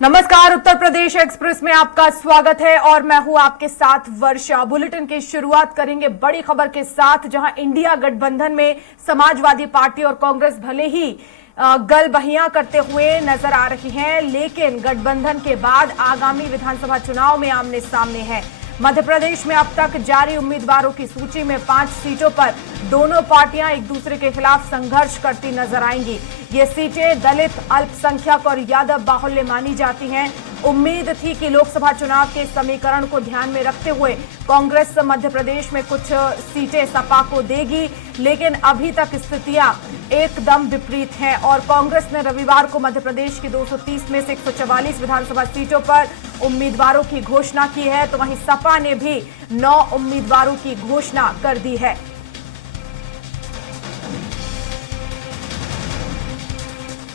नमस्कार, उत्तर प्रदेश एक्सप्रेस में आपका स्वागत है और मैं हूं आपके साथ वर्षा। बुलेटिन की शुरुआत करेंगे बड़ी खबर के साथ, जहां इंडिया गठबंधन में समाजवादी पार्टी और कांग्रेस भले ही गलबहियां करते हुए नजर आ रही हैं, लेकिन गठबंधन के बाद आगामी विधानसभा चुनाव में आमने सामने है। मध्य प्रदेश में अब तक जारी उम्मीदवारों की सूची में 5 सीटों पर दोनों पार्टियां एक दूसरे के खिलाफ संघर्ष करती नजर आएंगी। ये सीटें दलित, अल्पसंख्यक और यादव बाहुल्य मानी जाती हैं। उम्मीद थी कि लोकसभा चुनाव के समीकरण को ध्यान में रखते हुए कांग्रेस मध्य प्रदेश में कुछ सीटें सपा को देगी, लेकिन अभी तक स्थितियां एकदम विपरीत हैं और कांग्रेस ने रविवार को मध्य प्रदेश की 230 में से 144 विधानसभा सीटों पर उम्मीदवारों की घोषणा की है, तो वहीं सपा ने भी 9 उम्मीदवारों की घोषणा कर दी है।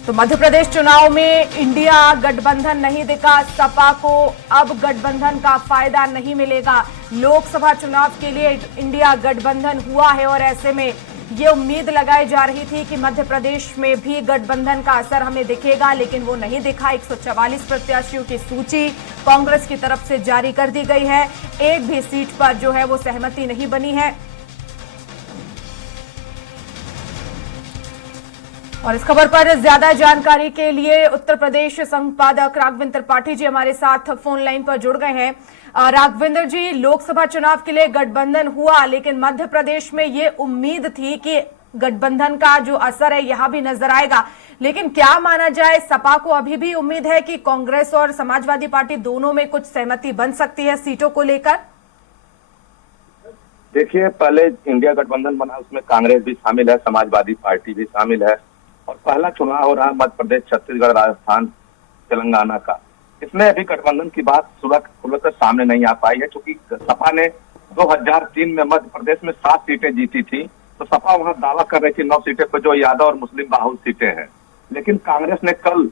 तो मध्य प्रदेश चुनाव में इंडिया गठबंधन नहीं दिखा, सपा को अब गठबंधन का फायदा नहीं मिलेगा। लोकसभा चुनाव के लिए इंडिया गठबंधन हुआ है और ऐसे में ये उम्मीद लगाई जा रही थी कि मध्य प्रदेश में भी गठबंधन का असर हमें दिखेगा, लेकिन वो नहीं दिखा। 144 प्रत्याशियों की सूची कांग्रेस की तरफ से जारी कर दी गई है। एक भी सीट पर जो है वो सहमति नहीं बनी है। और इस खबर पर ज्यादा जानकारी के लिए उत्तर प्रदेश संपादक राघवेंद्र त्रिपाठी जी हमारे साथ फोन लाइन पर जुड़ गए हैं। राघवेंद्र जी, लोकसभा चुनाव के लिए गठबंधन हुआ, लेकिन मध्य प्रदेश में ये उम्मीद थी कि गठबंधन का जो असर है यहां भी नजर आएगा, लेकिन क्या माना जाए, सपा को अभी भी उम्मीद है कि कांग्रेस और समाजवादी पार्टी दोनों में कुछ सहमति बन सकती है सीटों को लेकर? देखिए, पहले इंडिया गठबंधन बना, उसमें कांग्रेस भी शामिल है, समाजवादी पार्टी भी शामिल है और पहला चुनाव हो रहा है मध्य प्रदेश, छत्तीसगढ़, राजस्थान, तेलंगाना का। इसमें अभी गठबंधन की बात खुलकर सामने नहीं आ पाई है, क्योंकि सपा ने 2003 में मध्य प्रदेश में 7 सीटें जीती थी, तो सपा वहां दावा कर रही थी 9 सीटें पर, जो यादव और मुस्लिम बाहुल सीटें हैं। लेकिन कांग्रेस ने कल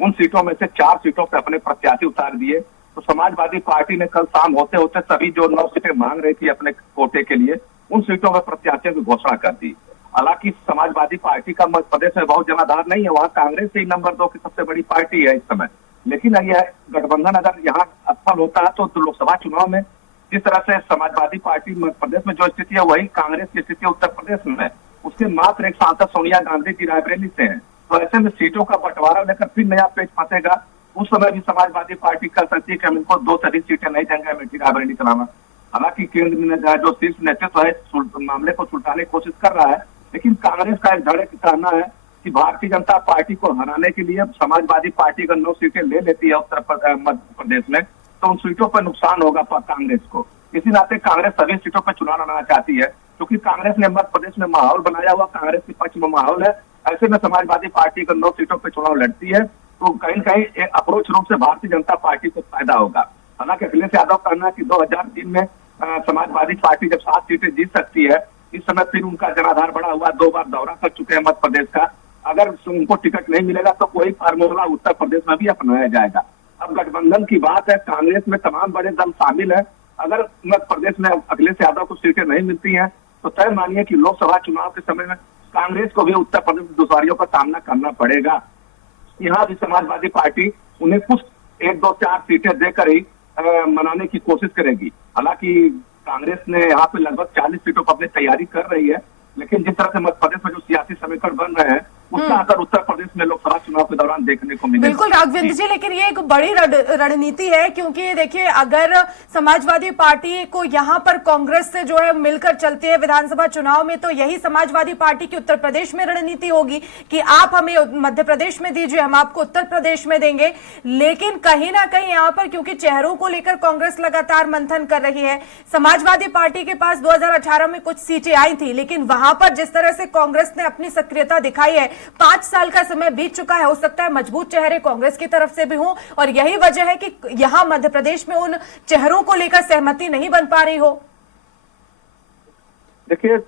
उन सीटों में से 4 सीटों पर अपने प्रत्याशी उतार दिए, तो समाजवादी पार्टी ने कल शाम होते होते सभी जो 9 सीटें मांग रही थी अपने कोटे के लिए, उन सीटों में प्रत्याशियों की घोषणा कर दी। हालांकि समाजवादी पार्टी का मध्य प्रदेश में बहुत जनाधार नहीं है, वहाँ कांग्रेस ही नंबर 2 की सबसे बड़ी पार्टी है इस समय। लेकिन यह गठबंधन अगर यहाँ असफल होता है तो लोकसभा चुनाव में जिस तरह से समाजवादी पार्टी मध्य प्रदेश में जो स्थिति है, वही कांग्रेस की स्थिति उत्तर प्रदेश में है। उसके मात्र एक सांसद सोनिया गांधी जी रायबरेली से हैं, तो ऐसे में सीटों का बंटवारा लेकर फिर नया पेच फंसेगा। उस समय भी समाजवादी पार्टी कर सकती है कि हम इनको 2 से अधिक सीटें नहीं देंगे, अमेठी रायबरेली का नाम। हालांकि केंद्र में जो शीर्ष नेतृत्व है मामले को सुलझाने की कोशिश कर रहा है, लेकिन कांग्रेस का एक धड़े कहना है कि भारतीय जनता पार्टी को हराने के लिए समाजवादी पार्टी अगर 9 सीटें ले लेती है मध्य प्रदेश में, तो उन सीटों पर नुकसान होगा कांग्रेस को। इसी नाते कांग्रेस सभी सीटों पर चुनाव लड़ना चाहती है, क्योंकि कांग्रेस ने मध्य प्रदेश में माहौल बनाया हुआ, कांग्रेस के पक्ष में माहौल है। ऐसे में समाजवादी पार्टी अगर 9 सीटों पर चुनाव लड़ती है तो कहीं न कहीं अप्रोच रूप से भारतीय जनता पार्टी को फायदा होगा। हालांकि अखिलेश यादव का कहना है कि 2003 में समाजवादी पार्टी जब 7 सीटें जीत सकती है, इस समय फिर उनका जनाधार बढ़ा हुआ, 2 बार दौरा कर चुके हैं मध्य प्रदेश का। अगर उनको टिकट नहीं मिलेगा तो कोई फार्मूला उत्तर प्रदेश में भी अपनाया जाएगा। अब गठबंधन की बात है, कांग्रेस में तमाम बड़े दल शामिल है। अगर मध्य प्रदेश में अखिलेश यादव को सीटें नहीं मिलती हैं तो तय मानिए कि लोकसभा चुनाव के समय में कांग्रेस को भी उत्तर प्रदेश में दुश्वारियों का सामना करना पड़ेगा। यहाँ भी समाजवादी पार्टी उन्हें कुछ 1, 2, 4 सीटें देकर ही मनाने की कोशिश करेगी। हालांकि कांग्रेस ने यहाँ पे लगभग 40 सीटों पर अपनी तैयारी कर रही है, लेकिन जिस तरह से मध्य प्रदेश में जो सियासी समीकरण बन रहे हैं उसका असर उत्तर प्रदेश में लोकसभा चुनाव के दौरान देखने को मिलेगा। बिल्कुल राघवेंद्र जी, लेकिन ये एक बड़ी रणनीति है, क्योंकि देखिए अगर समाजवादी पार्टी को यहाँ पर कांग्रेस से जो है मिलकर चलती है विधानसभा चुनाव में, तो यही समाजवादी पार्टी की उत्तर प्रदेश में रणनीति होगी कि आप हमें मध्य प्रदेश में दीजिए, हम आपको उत्तर प्रदेश में देंगे। लेकिन कहीं ना कहीं यहाँ पर क्योंकि चेहरों को लेकर कांग्रेस लगातार मंथन कर रही है, समाजवादी पार्टी के पास 2018 में कुछ सीटें आई थी, लेकिन वहां पर जिस तरह से कांग्रेस ने अपनी सक्रियता दिखाई है, 5 साल का समय बीत चुका है, हो सकता है मजबूत चेहरे कांग्रेस की तरफ से भी हों और यही वजह है कि यहां मध्य प्रदेश में उन चेहरों को लेकर सहमति नहीं बन पा रही हो। देखिए,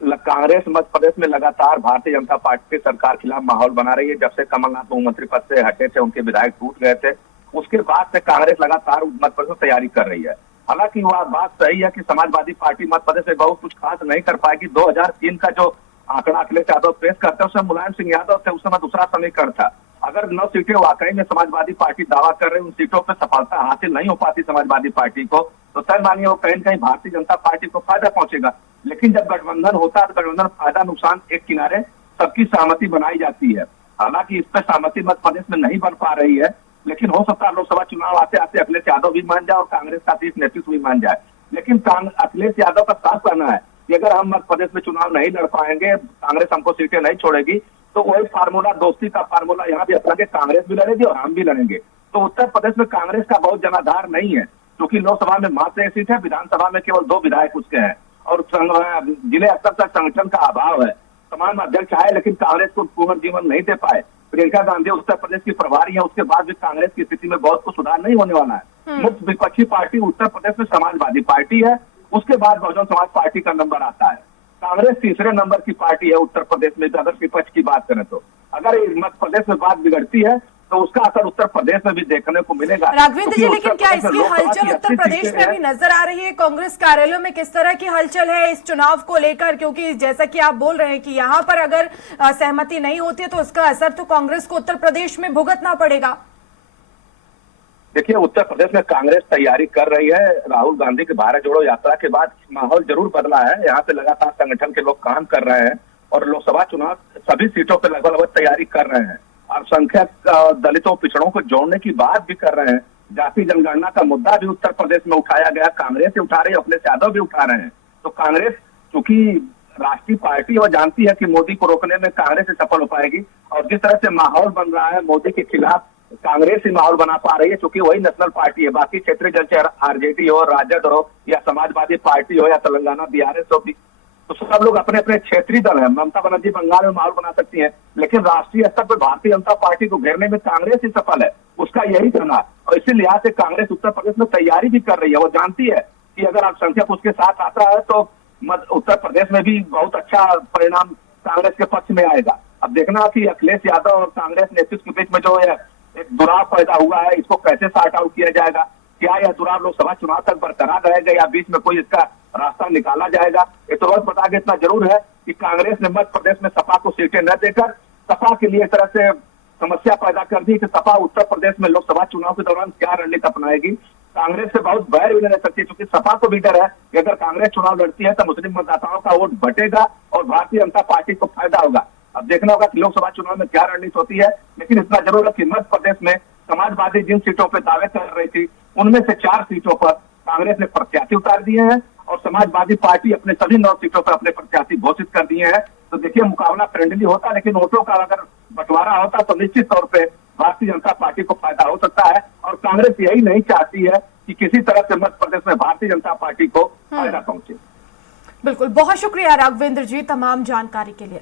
कांग्रेस मध्य प्रदेश में लगातार भारतीय जनता पार्टी की सरकार खिलाफ माहौल बना रही है। जब से कमलनाथ मुख्यमंत्री पद से हटे थे, उनके विधायक टूट गए थे, उसके बाद से कांग्रेस लगातार मध्य प्रदेश में तैयारी कर रही है। हालांकि वह बात सही है कि समाजवादी पार्टी मध्य प्रदेश में बहुत कुछ खास नहीं कर पाएगी। 2003 का जो आंकड़ा अखिलेश यादव पेश करते हैं उसमें मुलायम सिंह यादव थे, उस समय दूसरा समीकरण था। अगर 9 सीटें वाकई में समाजवादी पार्टी दावा कर रही है, उन सीटों पर सफलता हासिल नहीं हो पाती समाजवादी पार्टी को, तो तय मानिए वो कहीं न कहीं भारतीय जनता पार्टी को फायदा पहुंचेगा। लेकिन जब गठबंधन होता है तो गठबंधन फायदा नुकसान एक किनारे सबकी सहमति बनाई जाती है। हालांकि इस पर सहमति मध्य प्रदेश में नहीं बन पा रही है, लेकिन हो सकता है लोकसभा चुनाव आते आते अखिलेश यादव भी मान जाए और कांग्रेस का शीर्ष नेतृत्व भी मान जाए। लेकिन अखिलेश यादव का साफ कहना है कि अगर हम मध्य प्रदेश में चुनाव नहीं लड़ पाएंगे, कांग्रेस हमको सीटें नहीं छोड़ेगी, तो वही फार्मूला, दोस्ती का फार्मूला यहाँ भी अपना के कांग्रेस भी लड़ेगी और हम भी लड़ेंगे। तो उत्तर प्रदेश में कांग्रेस का बहुत जनाधार नहीं है, क्योंकि लोकसभा में मात्र 1 सीट है, विधानसभा में केवल 2 विधायक उसके हैं और जिले स्तर तक संगठन का अभाव है। तमाम अध्यक्ष आए लेकिन कांग्रेस को पुनर्जीवन नहीं दे पाए। प्रियंका गांधी उत्तर प्रदेश की प्रभारी है, उसके बाद भी कांग्रेस की स्थिति में बहुत कुछ सुधार नहीं होने वाला है। मुख्य विपक्षी पार्टी उत्तर प्रदेश में समाजवादी पार्टी है, उसके बाद बहुजन समाज पार्टी का नंबर आता है। कांग्रेस तीसरे नंबर की पार्टी है उत्तर प्रदेश में, अगर विपक्ष की बात करें तो। अगर मध्य प्रदेश में बात बिगड़ती है तो उसका असर उत्तर प्रदेश में भी देखने को मिलेगा। राघवेंद्र जी, लेकिन क्या इसकी हलचल उत्तर प्रदेश में अभी नजर आ रही है? कांग्रेस कार्यालयों में किस तरह की हलचल है इस चुनाव को लेकर? क्योंकि जैसा कि आप बोल रहे हैं कि यहाँ पर अगर सहमति नहीं होती है तो उसका असर तो कांग्रेस को उत्तर प्रदेश में भुगतना पड़ेगा। देखिए, उत्तर प्रदेश में कांग्रेस तैयारी कर रही है। राहुल गांधी की भारत जोड़ो यात्रा के बाद माहौल जरूर बदला है। यहाँ पे लगातार संगठन के लोग काम कर रहे हैं और लोकसभा चुनाव सभी सीटों पर लगभग तैयारी कर रहे हैं। अल्पसंख्यक दलितों पिछड़ों को जोड़ने की बात भी कर रहे हैं। जाति जनगणना का मुद्दा भी उत्तर प्रदेश में उठाया गया, कांग्रेस से उठा रही है, अखिलेश यादव भी उठा रहे हैं। तो कांग्रेस चूंकि राष्ट्रीय पार्टी और जानती है कि मोदी को रोकने में कांग्रेस से सफल हो पाएगी, और जिस तरह से माहौल बन रहा है मोदी के खिलाफ, कांग्रेस ही माहौल बना पा रही है, क्योंकि वही नेशनल पार्टी है। बाकी क्षेत्रीय दल चाहे आरजेडी हो, राजद हो या समाजवादी पार्टी हो या तेलंगाना बीआरएस हो, तो सब लोग अपने अपने क्षेत्रीय दल है। ममता बनर्जी बंगाल में माहौल बना सकती है, लेकिन राष्ट्रीय स्तर पर भारतीय जनता पार्टी को घेरने में कांग्रेस ही सफल है, उसका यही कहना है। और इसी लिहाज से कांग्रेस उत्तर प्रदेश में तैयारी भी कर रही है। वो जानती है कि अगर अल्पसंख्यक उसके साथ आता है तो उत्तर प्रदेश में भी बहुत अच्छा परिणाम कांग्रेस के पक्ष में आएगा। अब देखना कि अखिलेश यादव और कांग्रेस नेतृत्व के बीच में जो है एक दुराव पैदा हुआ है, इसको कैसे सॉर्ट आउट किया जाएगा। क्या यह दुराव लोकसभा चुनाव तक बरकरार रहेगा या बीच में कोई इसका रास्ता निकाला जाएगा? ये तो रोज बता के इतना जरूर है कि कांग्रेस ने मध्य प्रदेश में सपा को सीटें न देकर सपा के लिए एक तरह से समस्या पैदा कर दी कि सपा उत्तर प्रदेश में लोकसभा चुनाव के दौरान क्या रणनीति अपनाएगी। कांग्रेस से बहुत बैर भी नहीं रह सकती, क्योंकि सपा को भी डर है कि अगर कांग्रेस चुनाव लड़ती है तो मुस्लिम मतदाताओं का वोट बटेगा और भारतीय जनता पार्टी को फायदा होगा। अब देखना होगा कि लोकसभा चुनाव में क्या रणनीति होती है, लेकिन इतना जरूर है कि मध्य प्रदेश में समाजवादी जिन सीटों पर दावे कर रही थी, उनमें से 4 सीटों पर कांग्रेस ने प्रत्याशी उतार दिए हैं और समाजवादी पार्टी अपने सभी 9 सीटों पर अपने प्रत्याशी घोषित कर दिए हैं। तो देखिए, मुकाबला फ्रेंडली होता, लेकिन वोटों का अगर बंटवारा होता तो निश्चित तौर पे भारतीय जनता पार्टी को फायदा हो सकता है। और कांग्रेस यही नहीं चाहती है कि किसी तरह से मध्य प्रदेश में भारतीय जनता पार्टी को फायदा पहुंचे। बिल्कुल, बहुत शुक्रिया राघवेंद्र जी तमाम जानकारी के लिए।